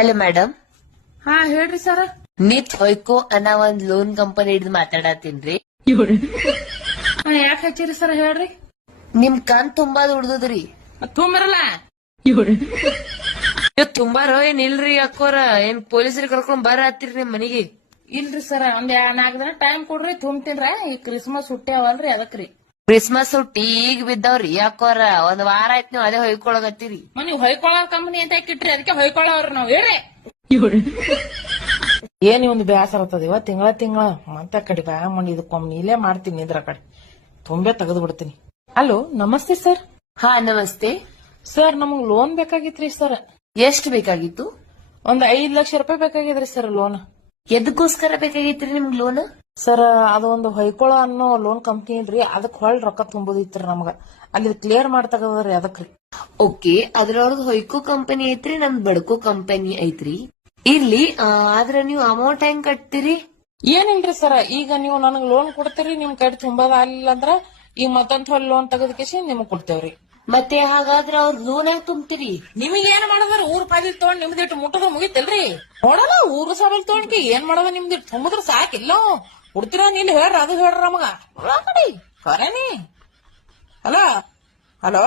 Hello madam, ಹಾ ಹೇಳ್ರಿ sir. ನಿತ್ ಹೊಯ್ಕೋ ಅನ್ನೋ ಒಂದ್ ಲೋನ್ ಕಂಪನಿ ಹಿಡಿದು ಮಾತಾಡತ್ತೀನ್ರಿ. ಯಾಕೆ ಹಚ್ಚಿರಿ ಸರ್ ಹೇಳ್ರಿ. ನಿಮ್ ಕಣ್ ತುಂಬಾ ದುಡ್ದದ್ರಿ. ತುಂಬಿರಲ್ಲ ತುಂಬಾರೋ ಏನ್ ಇಲ್ರಿ ಅಕ್ಕೋರ, ಏನ್ ಪೊಲೀಸರಿಗೆ ಕರ್ಕೊಂಡ್ ಬರ ಹತ್ತಿರಿ ನಿಮ್ ಮನಿಗೆ? ಇಲ್ರಿ ಸರ್, ಒಂದ್ 4 ದಿನ ಟೈಮ್ ಕೊಡ್ರಿ ತುಂಬ್ತೀನ್ರ. ಈ ಕ್ರಿಸ್ಮಸ್ ಹುಟ್ಟಿ ಅವಲ್ರಿ ಅದಕ್ರಿ. ಕ್ರಿಸ್ಮಸ್ ಹುಟ್ಟಿ ಈಗ ಬಿದ್ದವ್ರಿ ಅಕ್ಕೋರ. ಒಂದ್ ವಾರ ಆಯ್ತು ನೀವು ಅದೇ ಹೊಯ್ಕೊಳಗತ್ತೀರಿ. ನೀವು ಹೊಯ್ಕೊಳ್ಳೋ ಕಂಪನಿ ಅಂತ ಇಟ್ರಿ, ಅದಕ್ಕೆ ಹೊಯ್ಕೊಳ್ಳೋವ್ರಿ ನಾವ್ ಹೇಳ್ರಿ. ಏನ್ ಒಂದು ಬೇಸರ ಆಗ್ತದ ಇವ ತಿಂಗಳ ಮತ್ತೆ ಕಡೆ ಬ್ಯಾ ಮಾಡಿ ಇದಕ್ಕೊಮ್ಮೆ ಇಲ್ಲೇ ಮಾಡ್ತೀನಿ ಇದ್ರ ಕಡೆ ತುಂಬೆ ತೆಗೆದು ಬಿಡ್ತೀನಿ. ಹಲೋ ನಮಸ್ತೆ ಸರ್. ಹಾ ನಮಸ್ತೆ ಸರ್ ನಮಗ್ ಲೋನ್ ಬೇಕಾಗಿತ್ರಿ ಸರ್. ಎಷ್ಟ್ ಬೇಕಾಗಿತ್ತು? ಒಂದ್ 5 ಲಕ್ಷ ರೂಪಾಯಿ ಬೇಕಾಗಿದ್ರಿ ಸರ್ ಲೋನ್. ಎದಕ್ಕೋಸ್ಕರ ಬೇಕಾಗಿತ್ರಿ ನಿಮ್ಗ್ ಲೋನ್? ಸರ್ ಅದು ಒಂದು ಹೊಯ್ಕೊಳ ಅನ್ನೋ ಲೋನ್ ಕಂಪ್ನಿ ಇಲ್ರಿ, ಅದಕ್ ಹೊಳ್ ರೊಕ್ಕ ತುಂಬೋದಿತ್ರಿ ನಮಗ. ಅಲ್ಲಿ ಕ್ಲಿಯರ್ ಮಾಡ್ತಗದ್ರಿ ಅದಕ್ರಿ. ಓಕೆ, ಅದ್ರೊಳಗ ಹೊಯ್ಕೋ ಕಂಪನಿ ಐತ್ರಿ, ನಮ್ದ್ ಬಡ್ಕೋ ಕಂಪನಿ ಐತ್ರಿ. ಇರ್ಲಿ, ಆದ್ರ ನೀವು ಅಮೌಂಟ್ ಹೆಂಗ್ ಕಟ್ತೀರಿ? ಏನಿಲ್ರಿ ಸರ್, ಈಗ ನೀವು ನನಗ್ ಲೋನ್ ಕೊಡ್ತೀರಿ, ನಿಮ್ ಕಡೆ ತುಂಬದ ಆಗ್ಲಿಲ್ಲ ಅಂದ್ರ ಈಗ ಮತ್ತೊಂದ್ ಲೋನ್ ತೆಗೆದಕೇಸಿ ನಿಮಗ್ ಕೊಡ್ತೇವ್ರಿ. ಮತ್ತೆ ಹಾಗಾದ್ರ ಅವ್ರ ಲೋನ್ ಹೆಂಗ್ ತುಂಬ್ತೀರಿ? ನಿಮಗ್ ಏನ್ ಮಾಡದ್ರ ಊರ್ ಪಾದಿಲ್ ತಗೊಂಡ್ ನಿಮ್ದಿಟ್ಟು ಮುಟ್ಟದ ಮುಗಿತಿಲ್ರಿ. ನೋಡಲ್ಲ ಊರು ಸಾಬಲ್ ತಗೊಂಡ್ಕಿ ಏನ್ ಮಾಡದ ನಿಮ್ದಿಟ್ಟು ತುಂಬದ್ರ ಸಾಕಿಲ್ಲ. ಕೊಡ್ತೀರ ನೀನ್ ಹೇಳ್ರಿ, ಅದು ಹೇಳ್ರಿ ನಮಗ ಕಡಿ ಕರೇನಿ. Hello hello